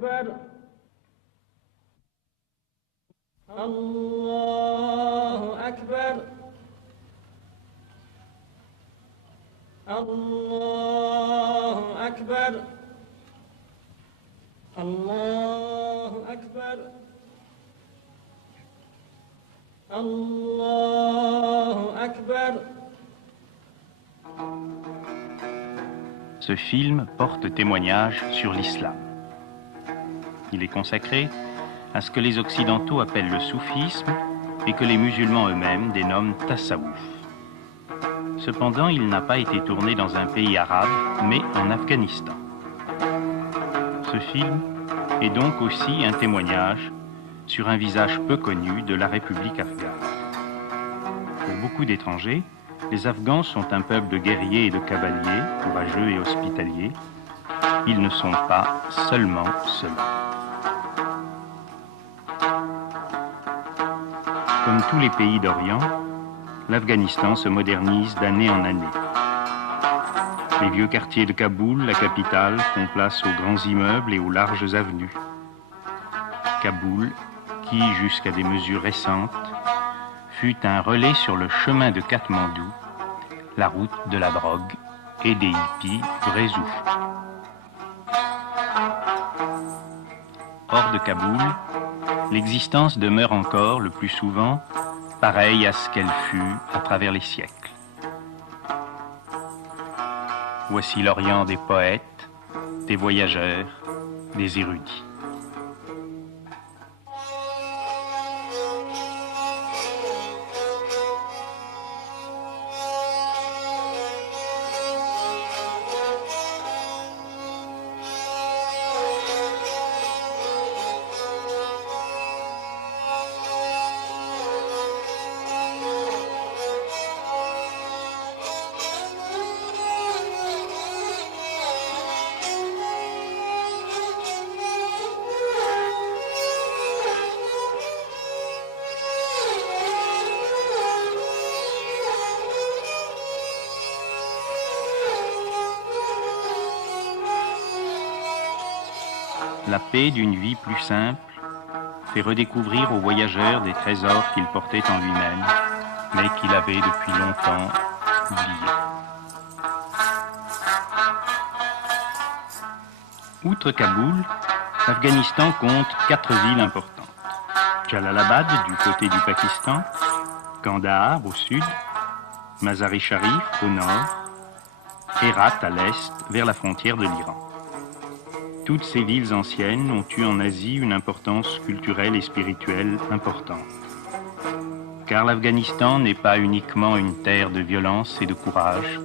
أكبر الله أكبر الله أكبر الله أكبر الله أكبر. Ce film porte témoignage sur l'islam. Il est consacré à ce que les Occidentaux appellent le soufisme et que les musulmans eux-mêmes dénomment tasawwuf. Cependant, il n'a pas été tourné dans un pays arabe, mais en Afghanistan. Ce film est donc aussi un témoignage sur un visage peu connu de la République afghane. Pour beaucoup d'étrangers, les Afghans sont un peuple de guerriers et de cavaliers, courageux et hospitaliers. Ils ne sont pas seulement cela. Comme tous les pays d'Orient, l'Afghanistan se modernise d'année en année. Les vieux quartiers de Kaboul, la capitale, font place aux grands immeubles et aux larges avenues. Kaboul, qui, jusqu'à des mesures récentes, fut un relais sur le chemin de Katmandou, la route de la drogue et des hippies vrais ou faux. Hors de Kaboul, l'existence demeure encore, le plus souvent, pareille à ce qu'elle fut à travers les siècles. Voici l'Orient des poètes, des voyageurs, des érudits. La paix d'une vie plus simple fait redécouvrir aux voyageurs des trésors qu'il portait en lui-même, mais qu'il avait depuis longtemps oubliés. Outre Kaboul, l'Afghanistan compte 4 villes importantes. Jalalabad du côté du Pakistan, Kandahar au sud, Mazar-i-Sharif au nord, Herat à l'est vers la frontière de l'Iran. Toutes ces villes anciennes ont eu en Asie une importance culturelle et spirituelle importante. Car l'Afghanistan n'est pas uniquement une terre de violence et de courage,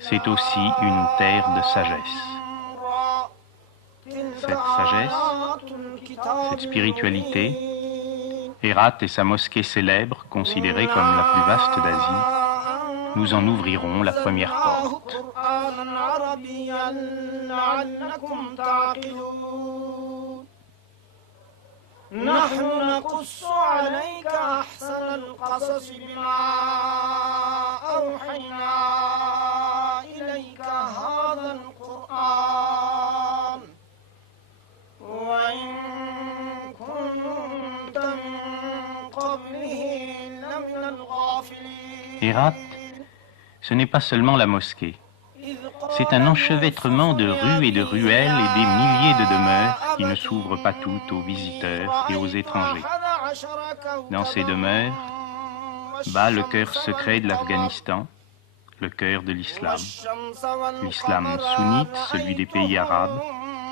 c'est aussi une terre de sagesse. Cette sagesse, cette spiritualité, Herat et sa mosquée célèbre, considérée comme la plus vaste d'Asie, nous en ouvrirons la première porte. نحن نقص عليك أحسن القصص بما أوحينا إليك هذا القرآن وإن كنت من قبله لمن الغافلين. Herat, ce n'est pas seulement la mosquée. C'est un enchevêtrement de rues et de ruelles et des milliers de demeures qui ne s'ouvrent pas toutes aux visiteurs et aux étrangers. Dans ces demeures bat le cœur secret de l'Afghanistan, le cœur de l'islam. L'islam sunnite, celui des pays arabes,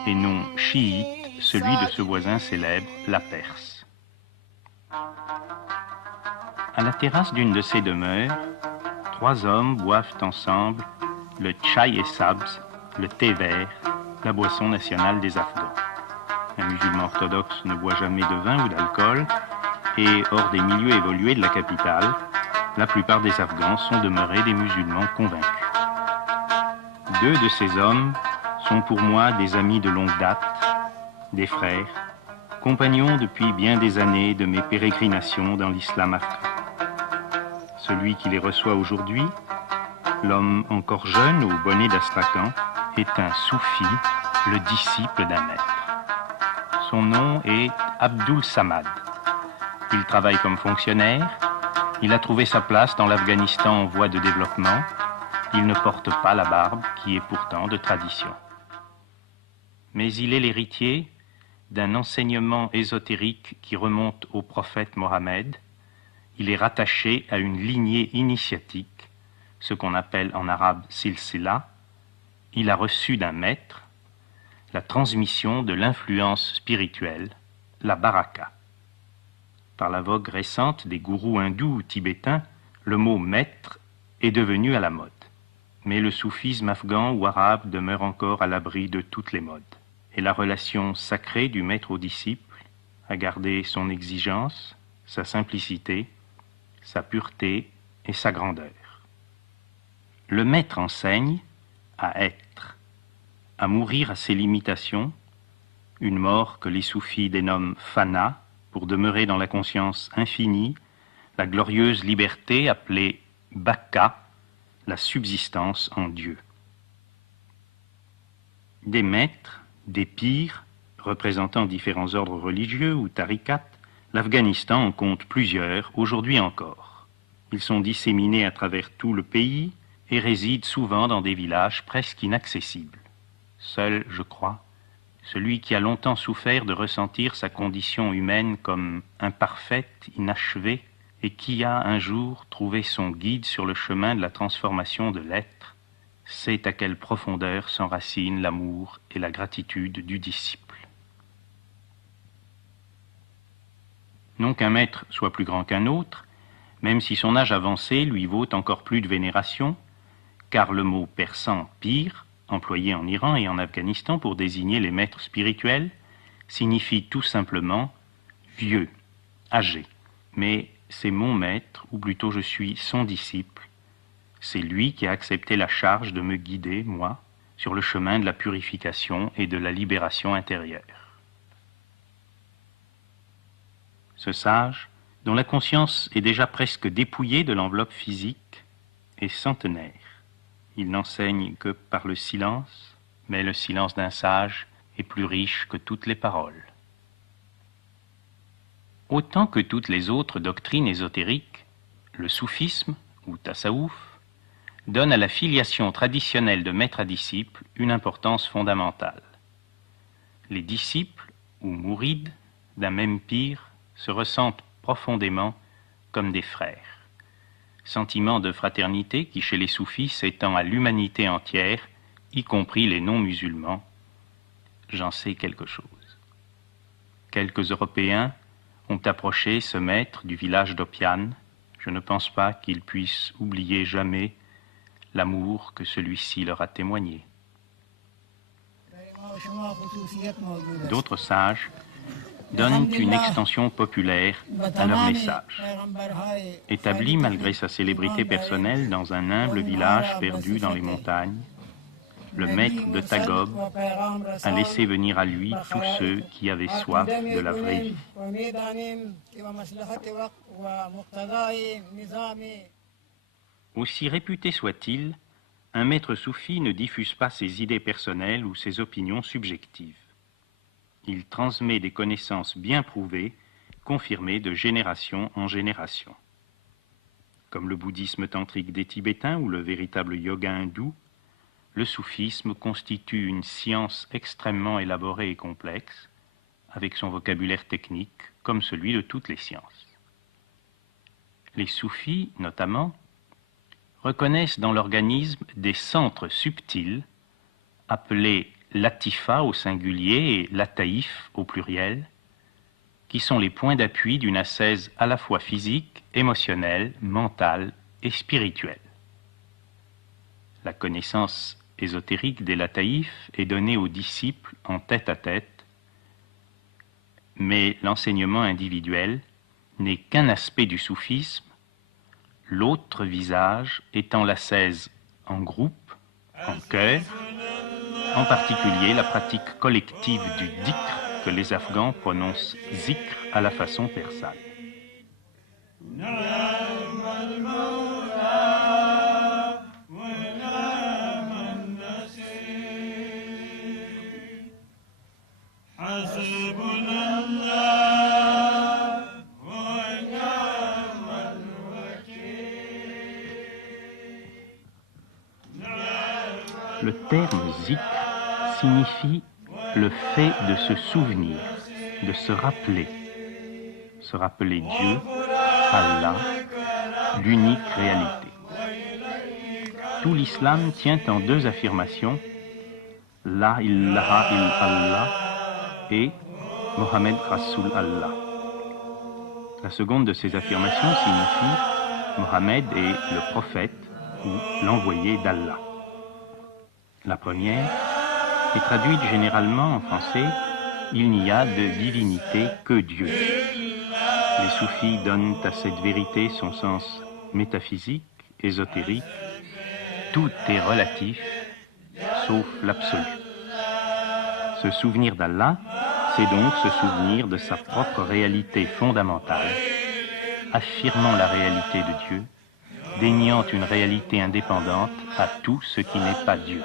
et non chiite, celui de ce voisin célèbre, la Perse. À la terrasse d'une de ces demeures, 3 hommes boivent ensemble le chai et sabz, le thé vert, la boisson nationale des Afghans. Un musulman orthodoxe ne boit jamais de vin ou d'alcool, et hors des milieux évolués de la capitale, la plupart des Afghans sont demeurés des musulmans convaincus. 2 de ces hommes sont pour moi des amis de longue date, des frères, compagnons depuis bien des années de mes pérégrinations dans l'islam afghan. Celui qui les reçoit aujourd'hui, l'homme encore jeune au bonnet d'Astrakhan, est un soufi, le disciple d'un maître. Son nom est Abdul Samad. Il travaille comme fonctionnaire. Il a trouvé sa place dans l'Afghanistan en voie de développement. Il ne porte pas la barbe, qui est pourtant de tradition. Mais il est l'héritier d'un enseignement ésotérique qui remonte au prophète Mohammed. Il est rattaché à une lignée initiatique, ce qu'on appelle en arabe silsila. Il a reçu d'un maître la transmission de l'influence spirituelle, la baraka. Par la vogue récente des gourous hindous ou tibétains, le mot maître est devenu à la mode. Mais le soufisme afghan ou arabe demeure encore à l'abri de toutes les modes. Et la relation sacrée du maître au disciple a gardé son exigence, sa simplicité, sa pureté et sa grandeur. Le maître enseigne à être, à mourir à ses limitations, une mort que les soufis dénomment fana, pour demeurer dans la conscience infinie, la glorieuse liberté appelée baka, la subsistance en Dieu. Des maîtres, des pires, représentant différents ordres religieux ou tarikats, l'Afghanistan en compte plusieurs, aujourd'hui encore. Ils sont disséminés à travers tout le pays et résident souvent dans des villages presque inaccessibles. Seul, je crois, celui qui a longtemps souffert de ressentir sa condition humaine comme imparfaite, inachevée, et qui a un jour trouvé son guide sur le chemin de la transformation de l'être, sait à quelle profondeur s'enracinent l'amour et la gratitude du disciple. Non qu'un maître soit plus grand qu'un autre, même si son âge avancé lui vaut encore plus de vénération, car le mot persan pir, employé en Iran et en Afghanistan pour désigner les maîtres spirituels, signifie tout simplement vieux, âgé. Mais c'est mon maître, ou plutôt je suis son disciple. C'est lui qui a accepté la charge de me guider, moi, sur le chemin de la purification et de la libération intérieure. Ce sage, dont la conscience est déjà presque dépouillée de l'enveloppe physique, est centenaire. Il n'enseigne que par le silence, mais le silence d'un sage est plus riche que toutes les paroles. Autant que toutes les autres doctrines ésotériques, le soufisme, ou tassaouf, donne à la filiation traditionnelle de maître à disciple une importance fondamentale. Les disciples, ou mourides, d'un même pir, se ressentent profondément comme des frères. Sentiment de fraternité qui, chez les soufis, s'étend à l'humanité entière, y compris les non-musulmans. J'en sais quelque chose. Quelques Européens ont approché ce maître du village d'Opian. Je ne pense pas qu'ils puissent oublier jamais l'amour que celui-ci leur a témoigné. D'autres sages donnent une extension populaire à leur message. Établi malgré sa célébrité personnelle dans un humble village perdu dans les montagnes, le maître de Tagob a laissé venir à lui tous ceux qui avaient soif de la vraie vie. Aussi réputé soit-il, un maître soufi ne diffuse pas ses idées personnelles ou ses opinions subjectives. Il transmet des connaissances bien prouvées, confirmées de génération en génération. Comme le bouddhisme tantrique des Tibétains ou le véritable yoga hindou, le soufisme constitue une science extrêmement élaborée et complexe, avec son vocabulaire technique, comme celui de toutes les sciences. Les soufis, notamment, reconnaissent dans l'organisme des centres subtils, appelés latifa au singulier et lataïf au pluriel, qui sont les points d'appui d'une ascèse à la fois physique, émotionnelle, mentale et spirituelle. La connaissance ésotérique des lataïfs est donnée aux disciples en tête-à-tête, mais l'enseignement individuel n'est qu'un aspect du soufisme, l'autre visage étant l'ascèse en groupe, en chœur, en particulier la pratique collective du dhikr que les Afghans prononcent zikr à la façon persane. حسبنا terme zikr signifie le fait de se souvenir, de se rappeler Dieu, Allah, l'unique réalité. Tout l'islam tient en deux affirmations, La ilaha illallah et Mohammed Rasoul Allah. La seconde de ces affirmations signifie Mohammed est le prophète ou l'envoyé d'Allah. La première est traduite généralement en français « Il n'y a de divinité que Dieu ». Les soufis donnent à cette vérité son sens métaphysique, ésotérique. Tout est relatif, sauf l'absolu. Se souvenir d'Allah, c'est donc se souvenir de sa propre réalité fondamentale, affirmant la réalité de Dieu, déniant une réalité indépendante à tout ce qui n'est pas Dieu.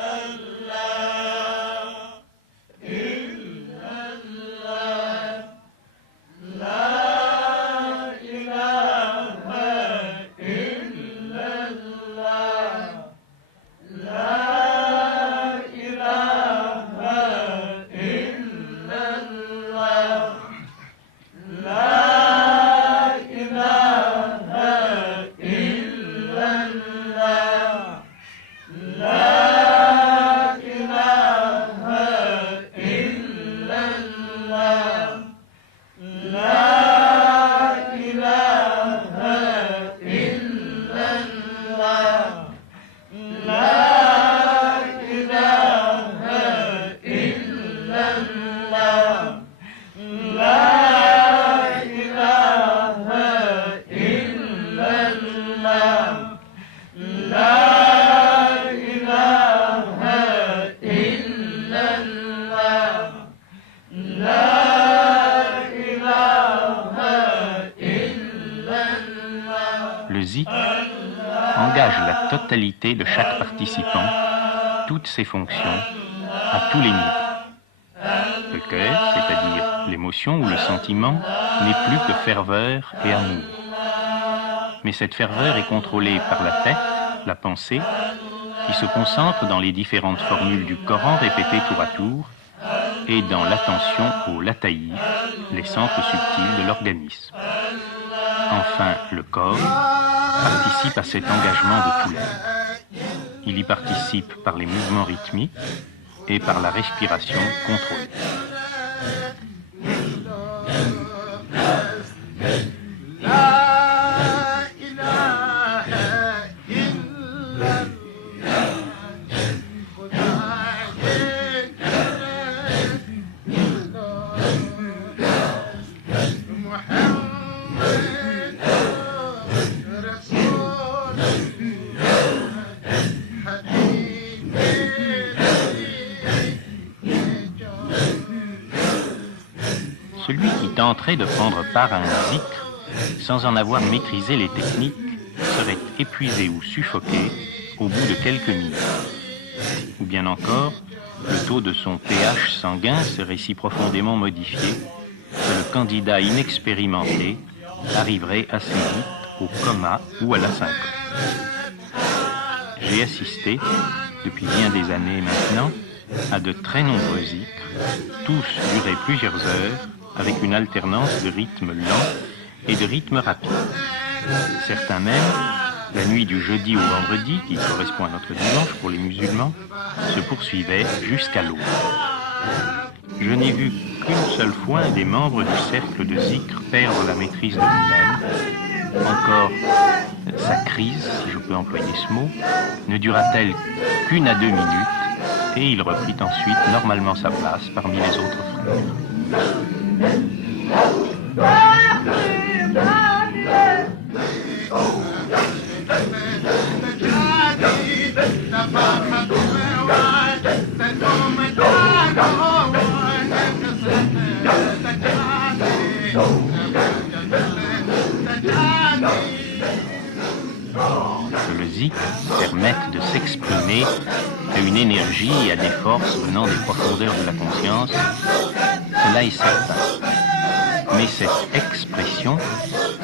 Le zikr engage la totalité de chaque participant, toutes ses fonctions, à tous les niveaux. Le cœur, c'est-à-dire l'émotion ou le sentiment, n'est plus que ferveur et amour. Mais cette ferveur est contrôlée par la tête, la pensée, qui se concentre dans les différentes formules du Coran répétées tour à tour, et dans l'attention aux lataïs, les centres subtils de l'organisme. Enfin, le corps participe à cet engagement de tout l'être. Il y participe par les mouvements rythmiques et par la respiration contrôlée. Celui qui tenterait de prendre part à un zikr sans en avoir maîtrisé les techniques serait épuisé ou suffoqué au bout de quelques minutes. Ou bien encore, le taux de son pH sanguin serait si profondément modifié que le candidat inexpérimenté arriverait assez vite au coma ou à la syncope. J'ai assisté, depuis bien des années maintenant, à de très nombreux zikrs, tous duraient plusieurs heures, avec une alternance de rythme lent et de rythme rapide. Certains même, la nuit du jeudi au vendredi, qui correspond à notre dimanche pour les musulmans, se poursuivaient jusqu'à l'aube. Je n'ai vu qu'une seule fois des membres du cercle de zikr perdre la maîtrise de lui-même. Encore, sa crise, si je peux employer ce mot, ne dura-t-elle qu'1 à 2 minutes, et il reprit ensuite normalement sa place parmi les autres frères. Que le zikr permette de s'exprimer à une énergie et à des forces venant des profondeurs de la conscience, cela est certain. Mais cette expression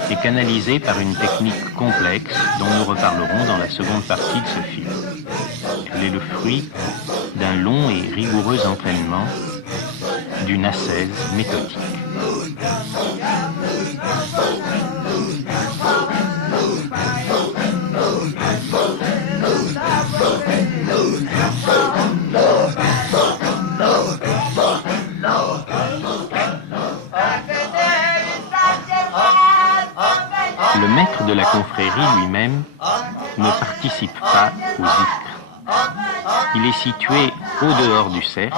est canalisée par une technique complexe dont nous reparlerons dans la seconde partie de ce film. Elle est le fruit d'un long et rigoureux entraînement, d'une ascèse méthodique. Le maître de la confrérie lui-même ne participe pas au zikr. Il est situé au dehors du cercle,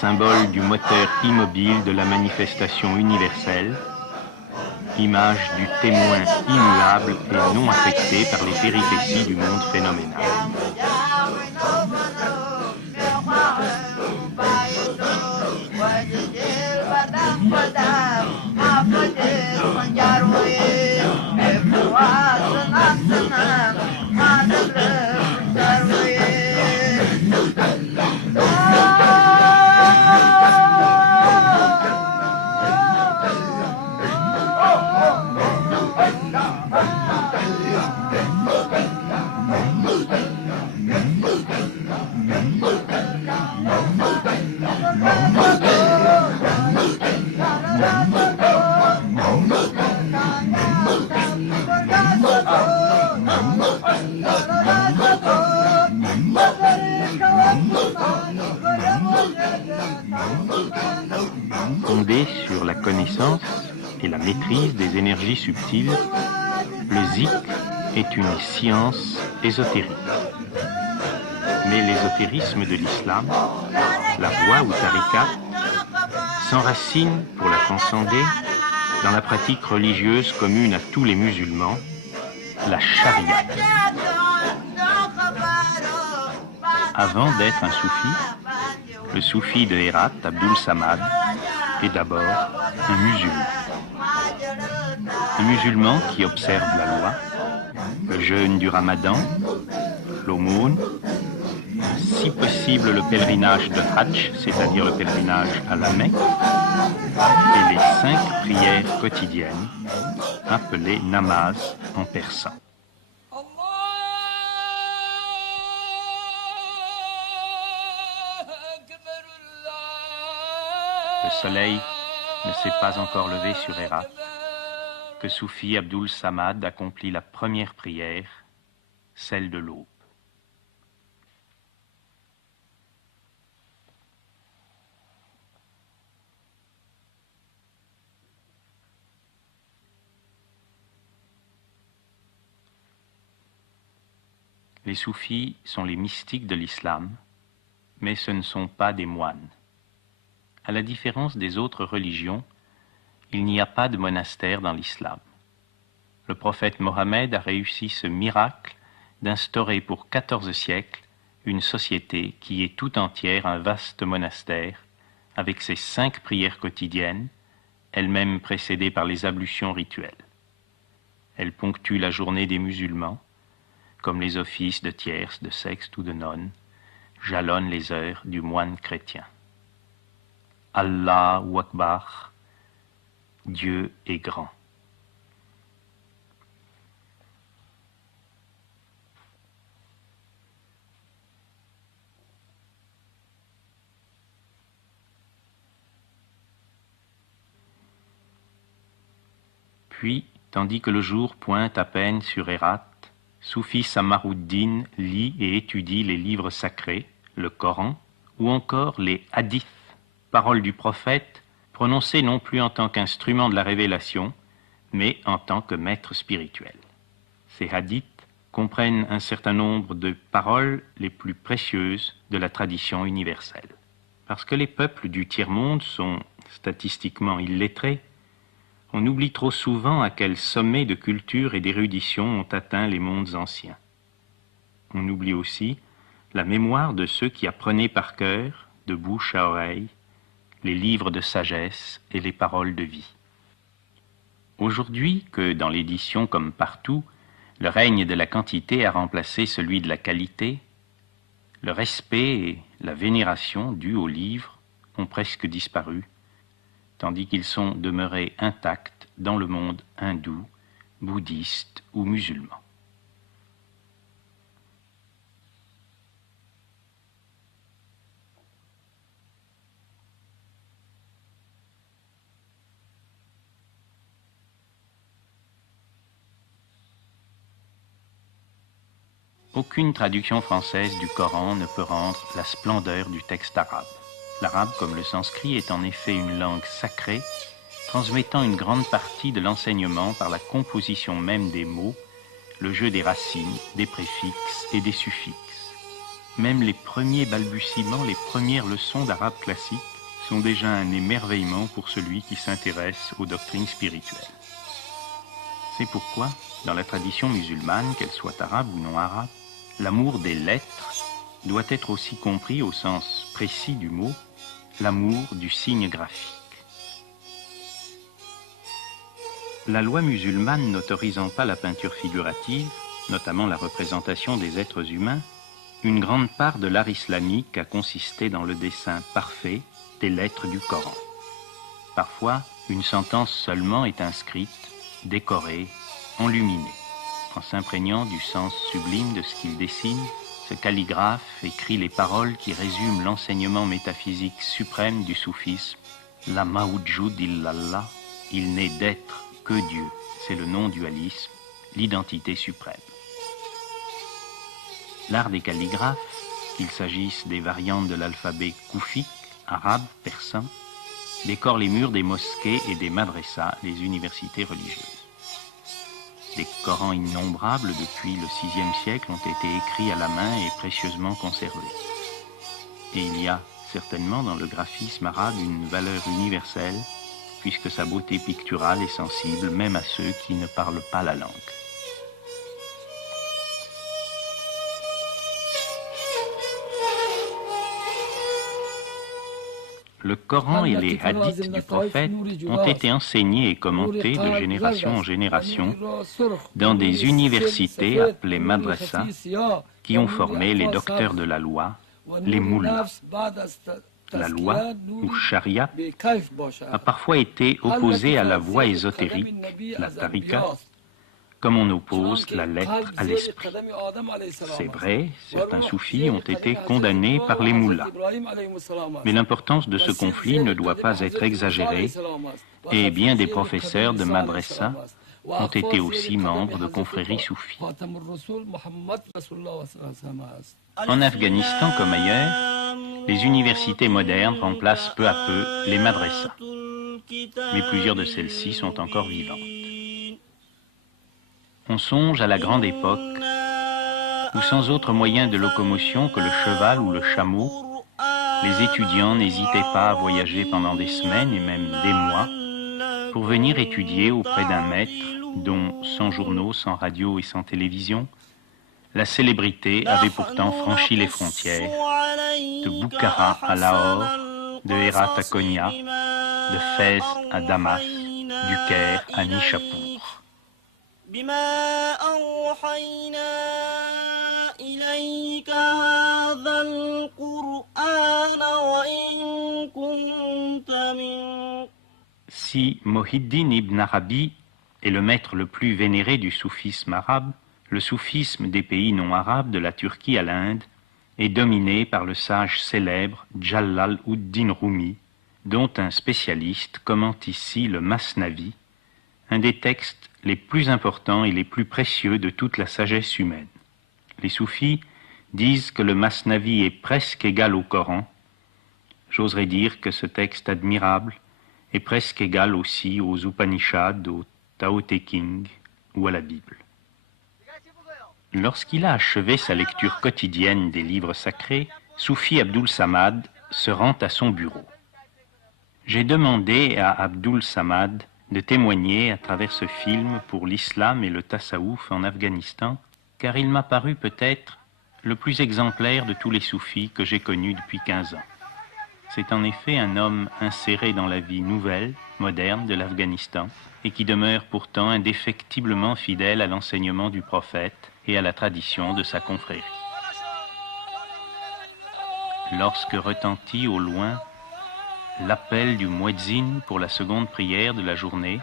symbole du moteur immobile de la manifestation universelle, image du témoin immuable et non affecté par les péripéties du monde phénoménal. Fondé sur la connaissance et la maîtrise des énergies subtiles, le zikr est une science ésotérique. Mais l'ésotérisme de l'islam, la voie ou tariqa, s'enracine, pour la transcender, dans la pratique religieuse commune à tous les musulmans, la charia. Avant d'être un soufi, le soufi de Hérat, Abdul Samad, est d'abord un musulman. Un musulman qui observe la loi, le jeûne du Ramadan, l'aumône, si possible le pèlerinage de Hajj, c'est-à-dire le pèlerinage à la Mecque, et les 5 prières quotidiennes, appelées namaz en persan. Le soleil ne s'est pas encore levé sur Hérat, que Soufi Abdul Samad accomplit la première prière, celle de l'aube. Les soufis sont les mystiques de l'islam, mais ce ne sont pas des moines. À la différence des autres religions, il n'y a pas de monastère dans l'islam. Le prophète Mohammed a réussi ce miracle d'instaurer pour 14 siècles une société qui est tout entière un vaste monastère, avec ses 5 prières quotidiennes, elles-mêmes précédées par les ablutions rituelles. Elles ponctuent la journée des musulmans, comme les offices de tierce, de sexte ou de nonne, jalonnent les heures du moine chrétien. Allahu Akbar, Dieu est grand. Puis, tandis que le jour pointe à peine sur Hérat, Soufi Samaruddin lit et étudie les livres sacrés, le Coran, ou encore les hadiths, paroles du prophète, prononcées non plus en tant qu'instrument de la révélation, mais en tant que maître spirituel. Ces hadiths comprennent un certain nombre de paroles les plus précieuses de la tradition universelle. Parce que les peuples du tiers-monde sont statistiquement illettrés, on oublie trop souvent à quel sommet de culture et d'érudition ont atteint les mondes anciens. On oublie aussi la mémoire de ceux qui apprenaient par cœur, de bouche à oreille, les livres de sagesse et les paroles de vie. Aujourd'hui, que dans l'édition comme partout, le règne de la quantité a remplacé celui de la qualité, le respect et la vénération dus aux livres ont presque disparu, tandis qu'ils sont demeurés intacts dans le monde hindou, bouddhiste ou musulman. Aucune traduction française du Coran ne peut rendre la splendeur du texte arabe. L'arabe, comme le sanskrit, est en effet une langue sacrée, transmettant une grande partie de l'enseignement par la composition même des mots, le jeu des racines, des préfixes et des suffixes. Même les premiers balbutiements, les premières leçons d'arabe classique sont déjà un émerveillement pour celui qui s'intéresse aux doctrines spirituelles. C'est pourquoi, dans la tradition musulmane, qu'elle soit arabe ou non arabe, l'amour des lettres doit être aussi compris au sens précis du mot, l'amour du signe graphique. La loi musulmane n'autorisant pas la peinture figurative, notamment la représentation des êtres humains, une grande part de l'art islamique a consisté dans le dessin parfait des lettres du Coran. Parfois, une sentence seulement est inscrite, décorée, enluminée. En s'imprégnant du sens sublime de ce qu'il dessine, ce calligraphe écrit les paroles qui résument l'enseignement métaphysique suprême du soufisme. La mawjud illallah, il n'est d'être que Dieu. C'est le non-dualisme, l'identité suprême. L'art des calligraphes, qu'il s'agisse des variantes de l'alphabet koufique, arabe, persan, décore les murs des mosquées et des madrassas, les universités religieuses. Des Corans innombrables depuis le VIe siècle ont été écrits à la main et précieusement conservés. Et il y a certainement dans le graphisme arabe une valeur universelle, puisque sa beauté picturale est sensible même à ceux qui ne parlent pas la langue. Le Coran et les hadiths du prophète ont été enseignés et commentés de génération en génération dans des universités appelées madrassas qui ont formé les docteurs de la loi, les moullas. La loi, ou charia, a parfois été opposée à la voie ésotérique, la tariqa, comme on oppose la lettre à l'esprit. C'est vrai, certains soufis ont été condamnés par les moullas. Mais l'importance de ce conflit ne doit pas être exagérée, et bien des professeurs de madrasa ont été aussi membres de confréries soufis. En Afghanistan comme ailleurs, les universités modernes remplacent peu à peu les madrasas, mais plusieurs de celles-ci sont encore vivantes. On songe à la grande époque où, sans autre moyen de locomotion que le cheval ou le chameau, les étudiants n'hésitaient pas à voyager pendant des semaines et même des mois pour venir étudier auprès d'un maître dont, sans journaux, sans radio et sans télévision, la célébrité avait pourtant franchi les frontières, de Boukhara à Lahore, de Hérat à Konya, de Fès à Damas, du Caire à Nishapur. بما أوحينا إليك هذا القرآن وإن كنت من. Si Mohiddin ibn Arabi est le maître le plus vénéré du soufisme arabe, le soufisme des pays non arabes de la Turquie à l'Inde est dominé par le sage célèbre Jalal ud-Din Rumi, dont un spécialiste commente ici le Masnavi, un des textes les plus importants et les plus précieux de toute la sagesse humaine. Les soufis disent que le Masnavi est presque égal au Coran. J'oserais dire que ce texte admirable est presque égal aussi aux Upanishads, au Tao Te Ching ou à la Bible. Lorsqu'il a achevé sa lecture quotidienne des livres sacrés, Soufi Abdul Samad se rend à son bureau. J'ai demandé à Abdul Samad de témoigner à travers ce film pour l'islam et le tassaouf en Afghanistan, car il m'a paru peut-être le plus exemplaire de tous les soufis que j'ai connus depuis 15 ans. C'est en effet un homme inséré dans la vie nouvelle, moderne de l'Afghanistan, et qui demeure pourtant indéfectiblement fidèle à l'enseignement du prophète et à la tradition de sa confrérie. Lorsque retentit au loin l'appel du muezzin pour la seconde prière de la journée,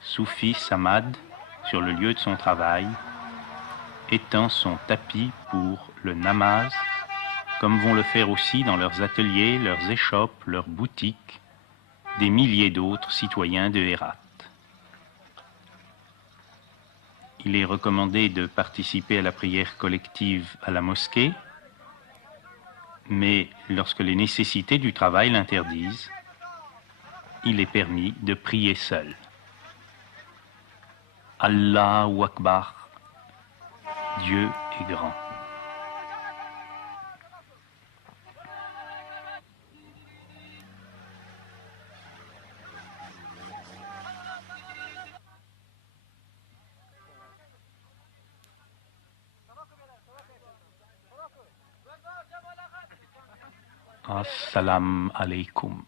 Soufi Samad, sur le lieu de son travail, étend son tapis pour le namaz, comme vont le faire aussi dans leurs ateliers, leurs échoppes, leurs boutiques, des milliers d'autres citoyens de Hérat. il est recommandé de participer à la prière collective à la mosquée, mais lorsque les nécessités du travail l'interdisent, il est permis de prier seul. Allahu Akbar, Dieu est grand. Assalamu alaikum.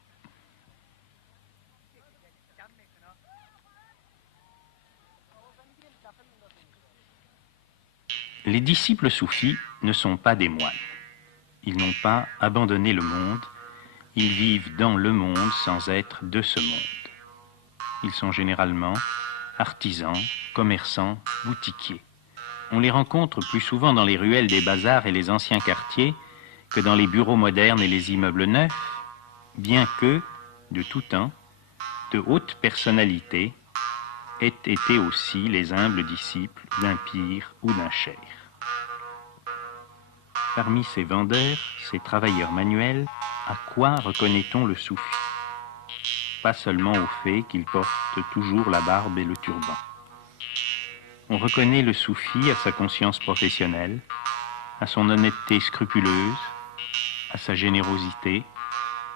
Les disciples soufis ne sont pas des moines. Ils n'ont pas abandonné le monde, ils vivent dans le monde sans être de ce monde. Ils sont généralement artisans, commerçants, boutiquiers. On les rencontre plus souvent dans les ruelles des bazars et les anciens quartiers que dans les bureaux modernes et les immeubles neufs, bien que, de tout temps, de hautes personnalités aient été aussi les humbles disciples d'un pire ou d'un cheikh. Parmi ces vendeurs, ces travailleurs manuels, à quoi reconnaît-on le soufi? Pas seulement au fait qu'il porte toujours la barbe et le turban. On reconnaît le soufi à sa conscience professionnelle, à son honnêteté scrupuleuse, à sa générosité,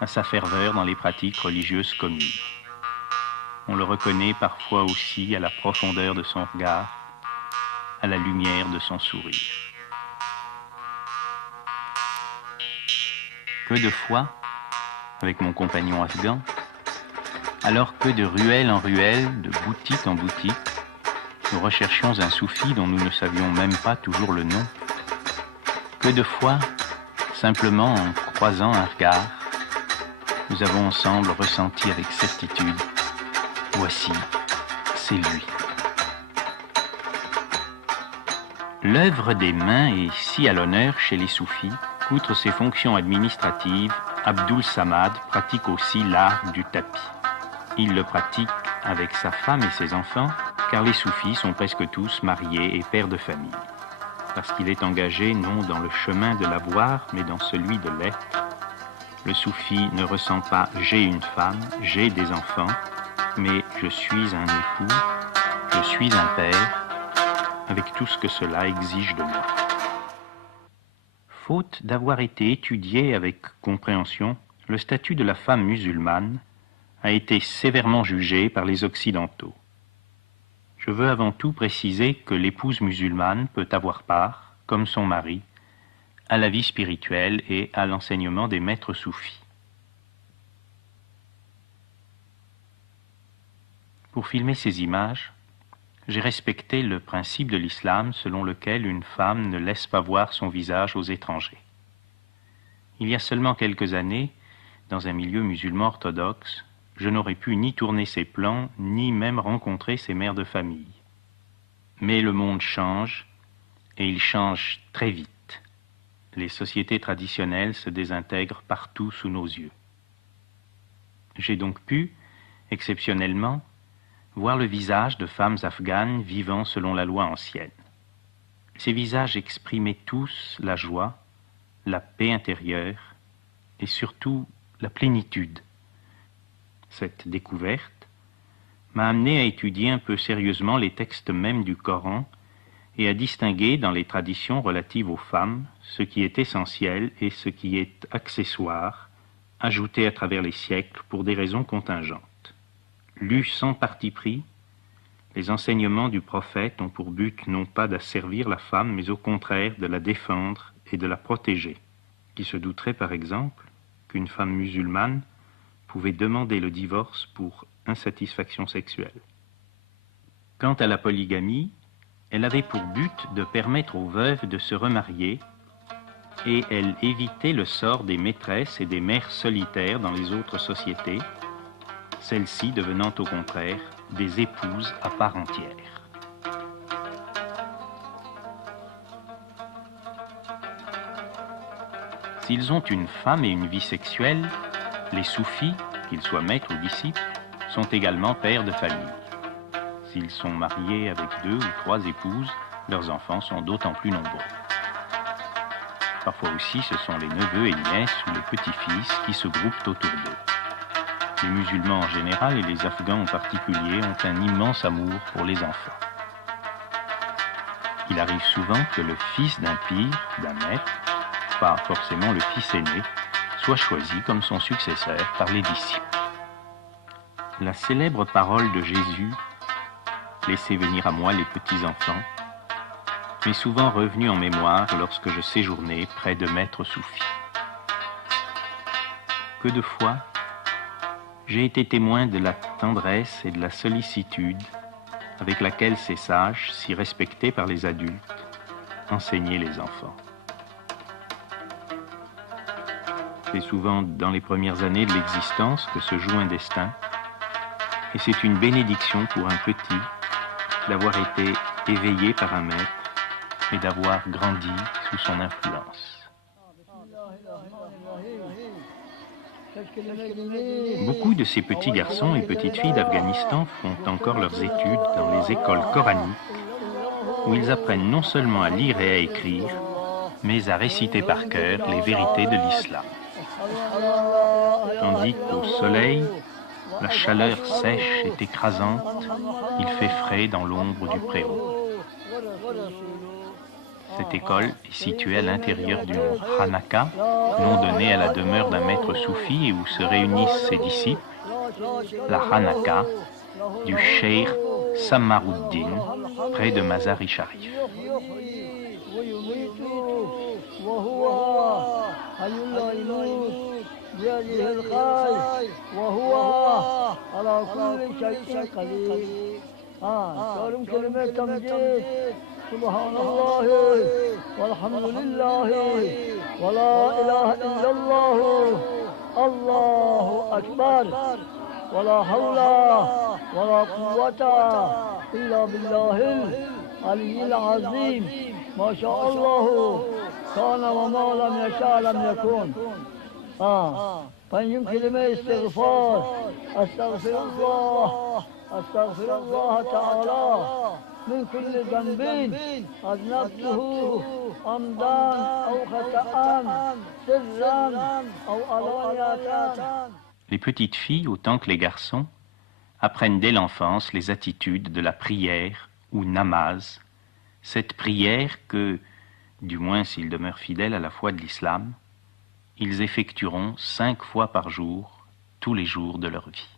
à sa ferveur dans les pratiques religieuses communes. On le reconnaît parfois aussi à la profondeur de son regard, à la lumière de son sourire. Peu de fois, avec mon compagnon afghan, alors que de ruelle en ruelle, de boutique en boutique, nous recherchions un soufi dont nous ne savions même pas toujours le nom. Peu de fois, simplement en croisant un regard, nous avons ensemble ressenti avec certitude, voici, c'est lui. L'œuvre des mains est si à l'honneur chez les soufis qu'outre ses fonctions administratives, Abdul Samad pratique aussi l'art du tapis. Il le pratique avec sa femme et ses enfants, car les soufis sont presque tous mariés et pères de famille. Parce qu'il est engagé non dans le chemin de l'avoir, mais dans celui de l'être. Le soufi ne ressent pas « j'ai une femme, j'ai des enfants », mais « je suis un époux, je suis un père », avec tout ce que cela exige de moi. Faute d'avoir été étudié avec compréhension, le statut de la femme musulmane a été sévèrement jugé par les Occidentaux. Je veux avant tout préciser que l'épouse musulmane peut avoir part, comme son mari, à la vie spirituelle et à l'enseignement des maîtres soufis. Pour filmer ces images, j'ai respecté le principe de l'islam selon lequel une femme ne laisse pas voir son visage aux étrangers. Il y a seulement quelques années, dans un milieu musulman orthodoxe, je n'aurais pu ni tourner ces plans, ni même rencontrer ces mères de famille. Mais le monde change, et il change très vite. Les sociétés traditionnelles se désintègrent partout sous nos yeux. J'ai donc pu, exceptionnellement, voir le visage de femmes afghanes vivant selon la loi ancienne. Ces visages exprimaient tous la joie, la paix intérieure et surtout la plénitude. Cette découverte m'a amené à étudier un peu sérieusement les textes mêmes du Coran et à distinguer dans les traditions relatives aux femmes ce qui est essentiel et ce qui est accessoire, ajouté à travers les siècles pour des raisons contingentes. Lus sans parti pris, les enseignements du prophète ont pour but non pas d'asservir la femme, mais au contraire de la défendre et de la protéger. Qui se douterait par exemple qu'une femme musulmane pouvait demander le divorce pour insatisfaction sexuelle. Quant à la polygamie, elle avait pour but de permettre aux veuves de se remarier et elle évitait le sort des maîtresses et des mères solitaires dans les autres sociétés, celles-ci devenant au contraire des épouses à part entière. S'ils ont une femme et une vie sexuelle, les soufis, qu'ils soient maîtres ou disciples, sont également pères de famille. S'ils sont mariés avec 2 ou 3 épouses, leurs enfants sont d'autant plus nombreux. Parfois aussi, ce sont les neveux et nièces ou les petits-fils qui se groupent autour d'eux. Les musulmans en général et les Afghans en particulier ont un immense amour pour les enfants. Il arrive souvent que le fils d'un pir, d'un maître, pas forcément le fils aîné, soit choisi comme son successeur par les disciples. La célèbre parole de Jésus, « Laissez venir à moi les petits-enfants », m'est souvent revenue en mémoire lorsque je séjournais près de maîtres soufis. Que de fois, j'ai été témoin de la tendresse et de la sollicitude avec laquelle ces sages, si respectés par les adultes, enseignaient les enfants. C'est souvent dans les premières années de l'existence que se joue un destin, et c'est une bénédiction pour un petit d'avoir été éveillé par un maître et d'avoir grandi sous son influence. Beaucoup de ces petits garçons et petites filles d'Afghanistan font encore leurs études dans les écoles coraniques, où ils apprennent non seulement à lire et à écrire, mais à réciter par cœur les vérités de l'islam. Tandis qu'au soleil, la chaleur sèche est écrasante, il fait frais dans l'ombre du préau. Cette école est située à l'intérieur du mont Hanaka, nom donné à la demeure d'un maître soufi et où se réunissent ses disciples, la Hanaka du Cheikh Samaruddin, près de Mazar-i Sharif. سبحان الله والحمد لله ولا إله إلا الله الله أكبر ولا حول ولا قوة إلا بالله العلي العظيم ما شاء الله كان وما لم يشاء لم يكن فإن كلمة استغفار أستغفر الله تعالى من كل ذنب أذنبته عمدا أو خطأ سرا أو علانية. Les petites filles, autant que les garçons, apprennent dès l'enfance les attitudes de la prière ou namaz, cette prière que, du moins s'ils demeurent fidèles à la foi de l'islam, ils effectueront 5 fois par jour, tous les jours de leur vie.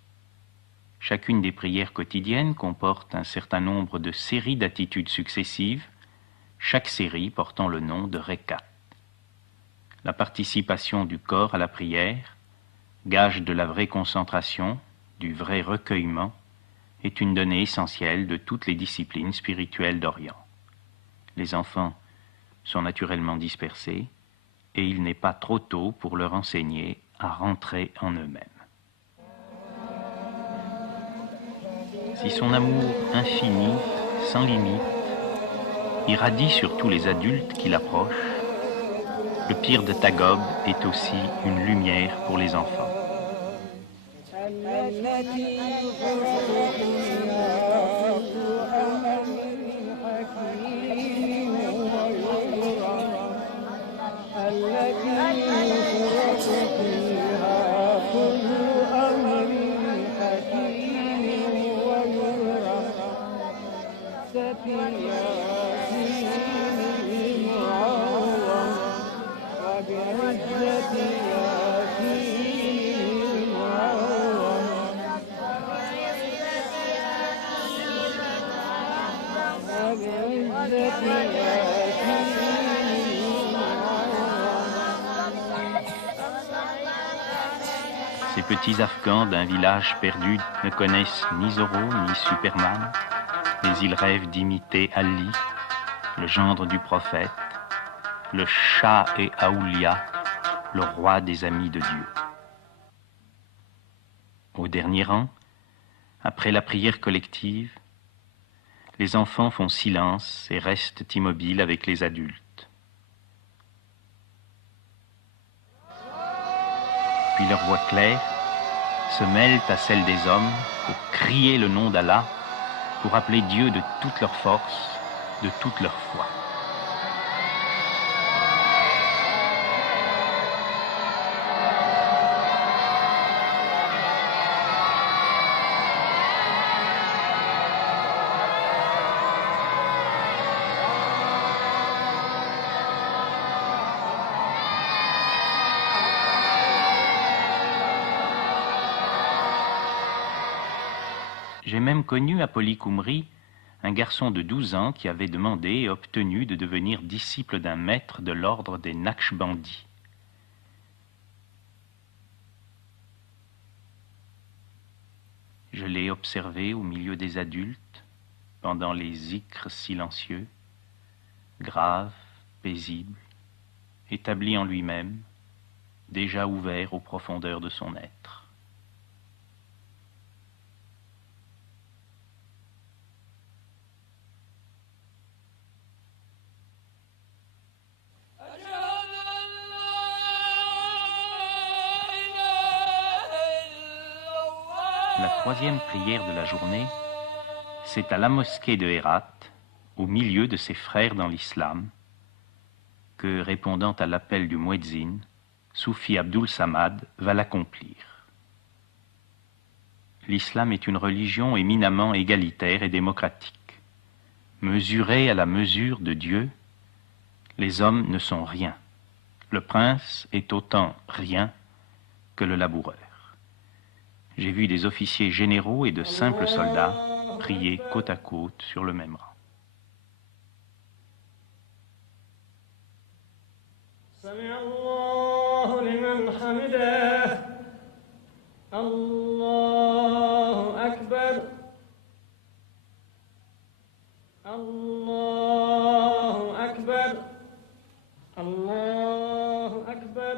Chacune des prières quotidiennes comporte un certain nombre de séries d'attitudes successives, chaque série portant le nom de rekat. La participation du corps à la prière, gage de la vraie concentration, du vrai recueillement, est une donnée essentielle de toutes les disciplines spirituelles d'Orient. Les enfants sont naturellement dispersés et il n'est pas trop tôt pour leur enseigner à rentrer en eux-mêmes. Si son amour infini, sans limite, irradie sur tous les adultes qui l'approchent, le pire de Tagob est aussi une lumière pour les enfants. Ces petits Afghans d'un village perdu ne connaissent ni Zorro ni Superman, mais ils rêvent d'imiter Ali, le gendre du prophète, le Shah et Aoulia, le roi des amis de Dieu. Au dernier rang, après la prière collective, les enfants font silence et restent immobiles avec les adultes. Puis leur voix claire se mêle à celle des hommes pour crier le nom d'Allah pour appeler Dieu de toute leur force, de toute leur foi. J'ai même connu à Polykoumri un garçon de 12 ans qui avait demandé et obtenu de devenir disciple d'un maître de l'ordre des Naqshbandis. Je l'ai observé au milieu des adultes, pendant les zikrs silencieux, grave, paisible, établi en lui-même, déjà ouvert aux profondeurs de son être. La troisième prière de la journée, c'est à la mosquée de Hérat, au milieu de ses frères dans l'islam, que, répondant à l'appel du muezzin, Soufi Abdul Samad va l'accomplir. L'islam est une religion éminemment égalitaire et démocratique. Mesurée à la mesure de Dieu, les hommes ne sont rien. Le prince est autant rien que le laboureur. J'ai vu des officiers généraux et de simples soldats prier côte à côte sur le même rang. سمع الله لمن حمده الله أكبر الله أكبر الله أكبر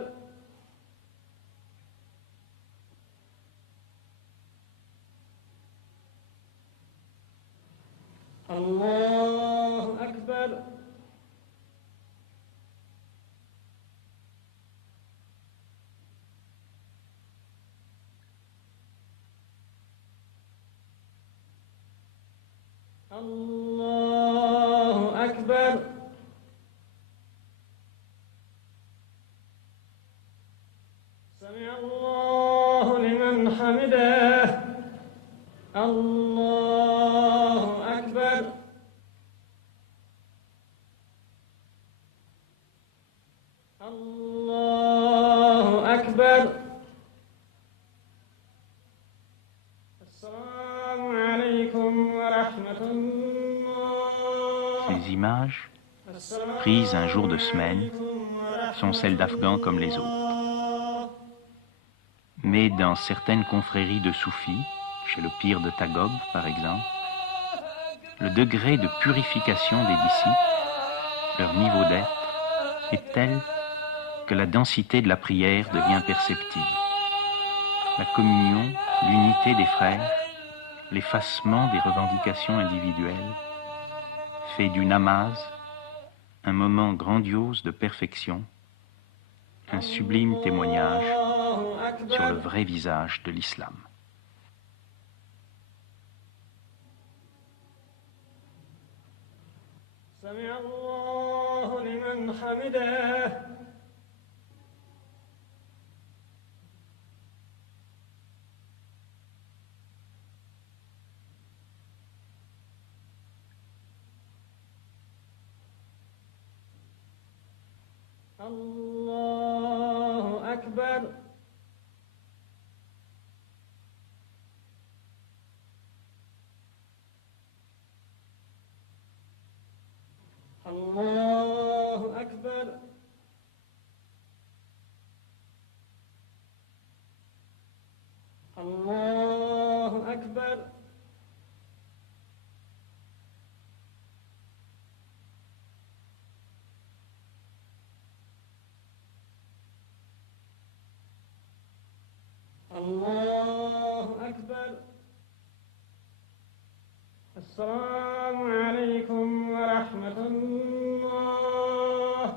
الله أكبر الله أكبر سمع الله لمن حمده الله أكبر الله أكبر السلام عليكم ورحمة الله. Ces images, prises un jour de semaine, sont celles d'Afghans comme les autres. Mais dans certaines confréries de soufis, chez le pire de Tagob par exemple, le degré de purification des disciples, leur niveau d'être, est tel que la densité de la prière devient perceptible. La communion, l'unité des frères, l'effacement des revendications individuelles, fait du namaz un moment grandiose de perfection, un sublime témoignage sur le vrai visage de l'islam. سمع الله لمن حمده الله أكبر الله أكبر الله أكبر الله أكبر السلام عليكم ورحمة الله.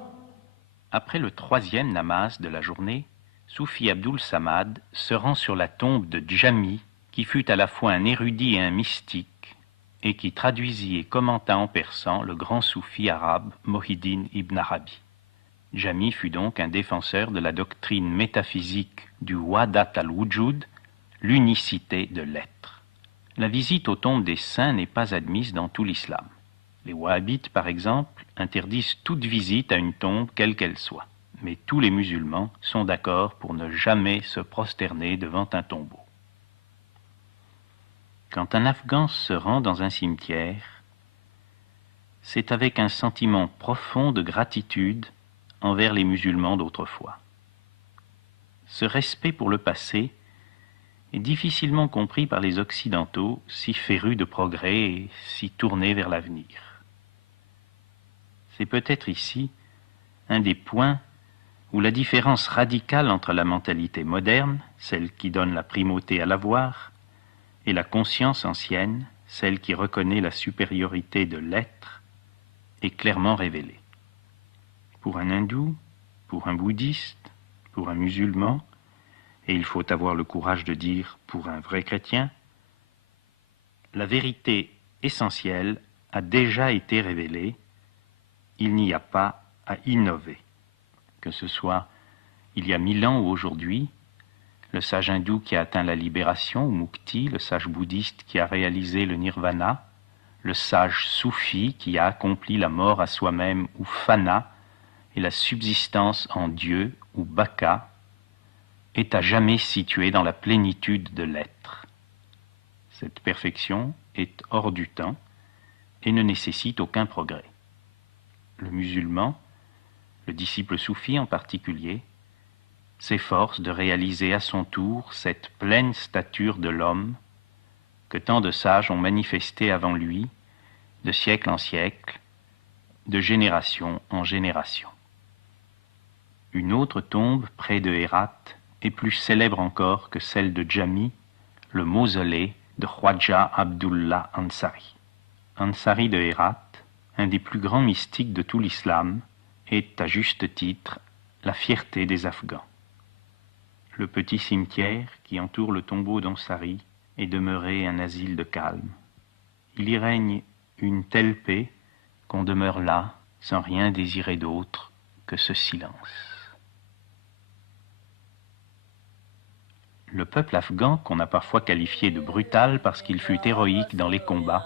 Après le troisième namaz de la journée, Soufi Abdul Samad se rend sur la tombe de Djami, qui fut à la fois un érudit et un mystique, et qui traduisit et commenta en persan le grand soufi arabe Mohiddin ibn Arabi. Jami fut donc un défenseur de la doctrine métaphysique du Wahdat al-Wujud, l'unicité de l'être. La visite aux tombes des saints n'est pas admise dans tout l'islam. Les wahhabites, par exemple, interdisent toute visite à une tombe quelle qu'elle soit. Mais tous les musulmans sont d'accord pour ne jamais se prosterner devant un tombeau. Quand un Afghan se rend dans un cimetière, c'est avec un sentiment profond de gratitude envers les musulmans d'autrefois. Ce respect pour le passé est difficilement compris par les Occidentaux, si férus de progrès et si tournés vers l'avenir. C'est peut-être ici un des points où la différence radicale entre la mentalité moderne, celle qui donne la primauté à l'avoir, et la conscience ancienne, celle qui reconnaît la supériorité de l'être, est clairement révélée. Pour un hindou, pour un bouddhiste, pour un musulman, et il faut avoir le courage de dire pour un vrai chrétien, la vérité essentielle a déjà été révélée, il n'y a pas à innover. Que ce soit il y a 1000 ans ou aujourd'hui, le sage hindou qui a atteint la libération, ou Mukti, le sage bouddhiste qui a réalisé le nirvana, le sage soufi qui a accompli la mort à soi-même, ou fana, et la subsistance en Dieu, ou baka, est à jamais située dans la plénitude de l'être. Cette perfection est hors du temps et ne nécessite aucun progrès. Le musulman, le disciple soufi en particulier, s'efforce de réaliser à son tour cette pleine stature de l'homme que tant de sages ont manifestée avant lui, de siècle en siècle, de génération en génération. Une autre tombe près de Hérat est plus célèbre encore que celle de Jami, le mausolée de Khwaja Abdullah Ansari. Ansari de Hérat, un des plus grands mystiques de tout l'islam, est à juste titre la fierté des Afghans. Le petit cimetière qui entoure le tombeau d'Ansari est demeuré un asile de calme. Il y règne une telle paix qu'on demeure là sans rien désirer d'autre que ce silence. Le peuple afghan, qu'on a parfois qualifié de brutal parce qu'il fut héroïque dans les combats,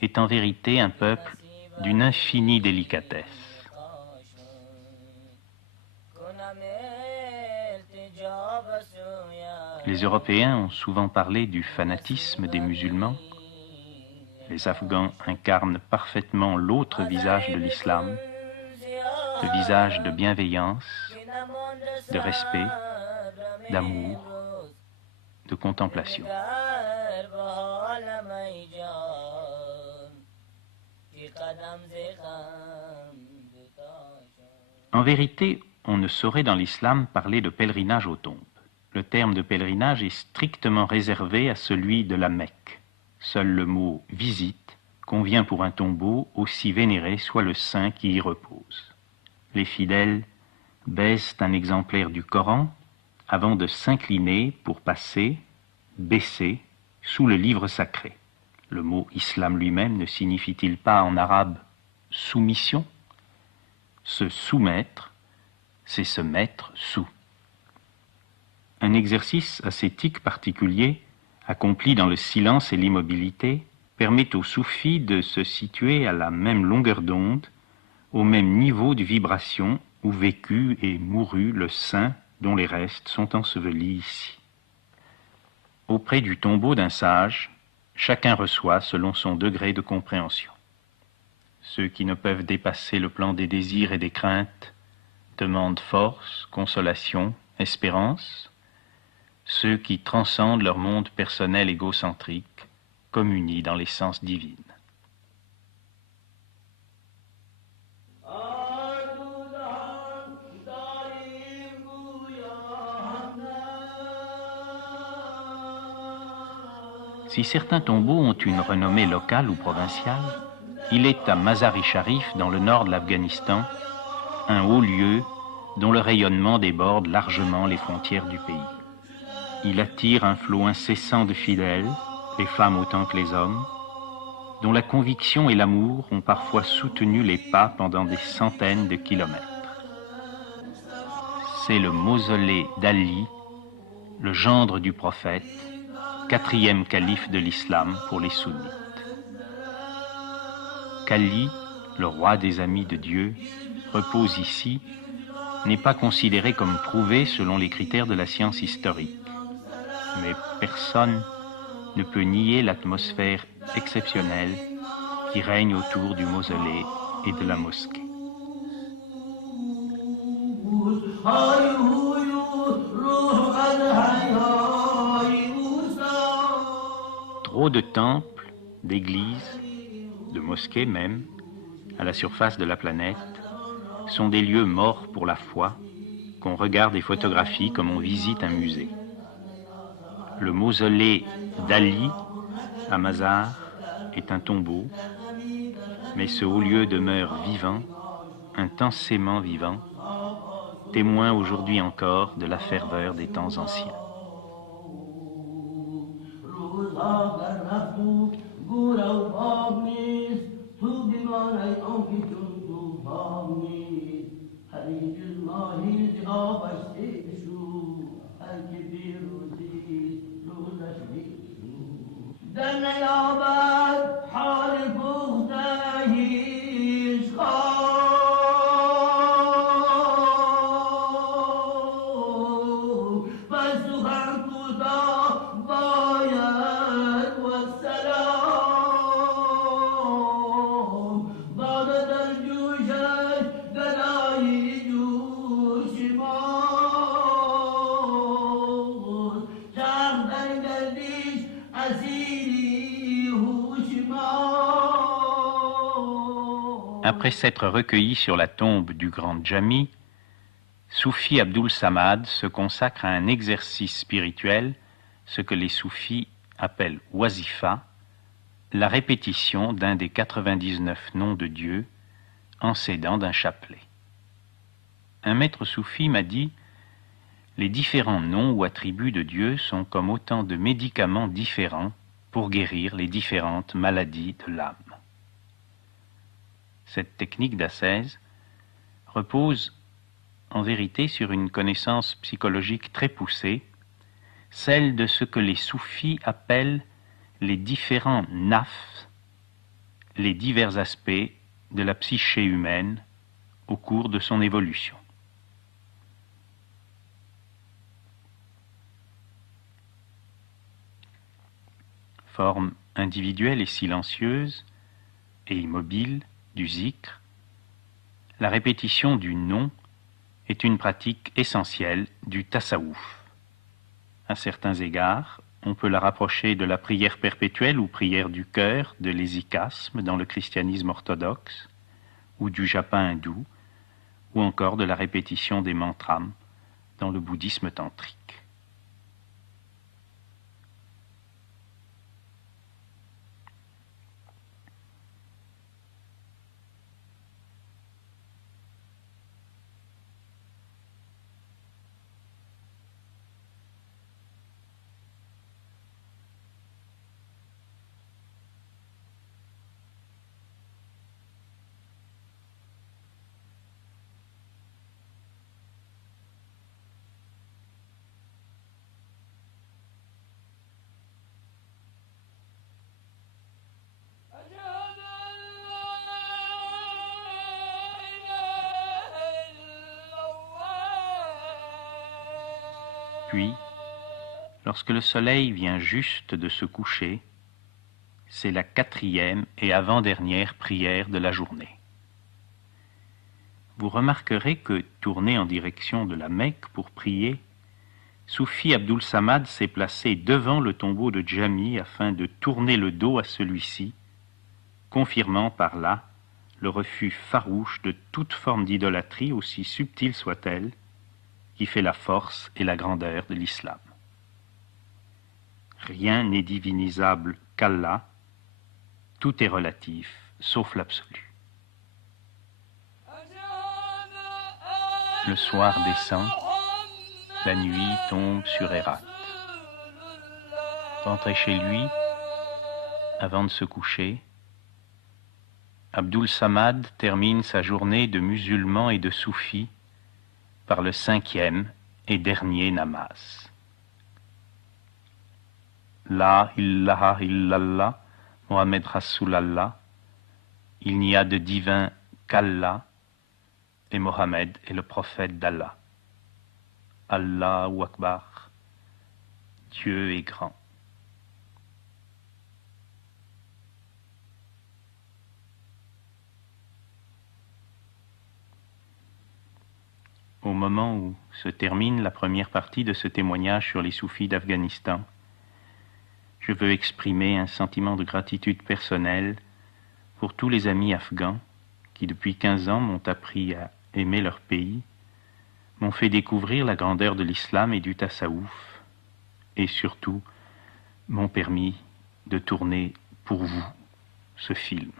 est en vérité un peuple d'une infinie délicatesse. Les Européens ont souvent parlé du fanatisme des musulmans. Les Afghans incarnent parfaitement l'autre visage de l'islam, le visage de bienveillance, de respect, d'amour, de contemplation. En vérité, on ne saurait dans l'islam parler de pèlerinage aux tombes. Le terme de pèlerinage est strictement réservé à celui de la Mecque. Seul le mot « visite » convient pour un tombeau aussi vénéré soit le saint qui y repose. Les fidèles baissent un exemplaire du Coran avant de s'incliner pour passer, baisser, sous le livre sacré. Le mot islam lui-même ne signifie-t-il pas en arabe soumission? Se soumettre, c'est se mettre sous. Un exercice ascétique particulier, accompli dans le silence et l'immobilité, permet aux soufis de se situer à la même longueur d'onde, au même niveau de vibration où vécut et mourut le saint dont les restes sont ensevelis ici. Auprès du tombeau d'un sage, chacun reçoit selon son degré de compréhension. Ceux qui ne peuvent dépasser le plan des désirs et des craintes demandent force, consolation, espérance. Ceux qui transcendent leur monde personnel égocentrique communient dans l'essence divine. Si certains tombeaux ont une renommée locale ou provinciale, il est à Mazar-i-Sharif, dans le nord de l'Afghanistan, un haut lieu dont le rayonnement déborde largement les frontières du pays. Il attire un flot incessant de fidèles, les femmes autant que les hommes, dont la conviction et l'amour ont parfois soutenu les pas pendant des centaines de kilomètres. C'est le mausolée d'Ali, le gendre du prophète, 4e calife de l'islam pour les sunnites. Qu'Ali, le roi des amis de Dieu, repose ici, n'est pas considéré comme prouvé selon les critères de la science historique. Mais personne ne peut nier l'atmosphère exceptionnelle qui règne autour du mausolée et de la mosquée. Trop de temples, d'églises, de mosquées même, à la surface de la planète, sont des lieux morts pour la foi, qu'on regarde et photographie comme on visite un musée. Le mausolée d'Ali, à Mazar, est un tombeau, mais ce haut lieu demeure vivant, intensément vivant, témoin aujourd'hui encore de la ferveur des temps anciens. Après s'être recueilli sur la tombe du grand Jami, Soufi Abdul Samad se consacre à un exercice spirituel, ce que les soufis appellent wazifa, la répétition d'un des 99 noms de Dieu en s'aidant d'un chapelet. Un maître soufi m'a dit « Les différents noms ou attributs de Dieu sont comme autant de médicaments différents pour guérir les différentes maladies de l'âme. » Cette technique d'ascèse repose en vérité sur une connaissance psychologique très poussée, celle de ce que les soufis appellent les différents nafs, les divers aspects de la psyché humaine au cours de son évolution. Forme individuelle et silencieuse et immobile du zikr, la répétition du nom est une pratique essentielle du tasawwuf. À certains égards, on peut la rapprocher de la prière perpétuelle ou prière du cœur de l'hésychasme dans le christianisme orthodoxe, ou du japa hindou, ou encore de la répétition des mantras dans le bouddhisme tantrique. Puis, lorsque le soleil vient juste de se coucher, c'est la 4e et avant-dernière prière de la journée. Vous remarquerez que, tourné en direction de la Mecque pour prier, Soufi Abdul Samad s'est placé devant le tombeau de Jami afin de tourner le dos à celui-ci, confirmant par là le refus farouche de toute forme d'idolâtrie, aussi subtile soit-elle, qui fait la force et la grandeur de l'islam. Rien n'est divinisable qu'Allah, tout est relatif, sauf l'absolu. Le soir descend, la nuit tombe sur Hérat. Rentrer chez lui, avant de se coucher, Abdul Samad termine sa journée de musulman et de soufi par le 5e et dernier namaz. La ilaha illallah, Mohammed Rasulallah, il n'y a de divin qu'Allah, et Mohammed est le prophète d'Allah. Allahu Akbar, Dieu est grand. Au moment où se termine la première partie de ce témoignage sur les soufis d'Afghanistan, je veux exprimer un sentiment de gratitude personnelle pour tous les amis afghans qui, depuis 15 ans, m'ont appris à aimer leur pays, m'ont fait découvrir la grandeur de l'islam et du tassaouf, et surtout m'ont permis de tourner pour vous ce film.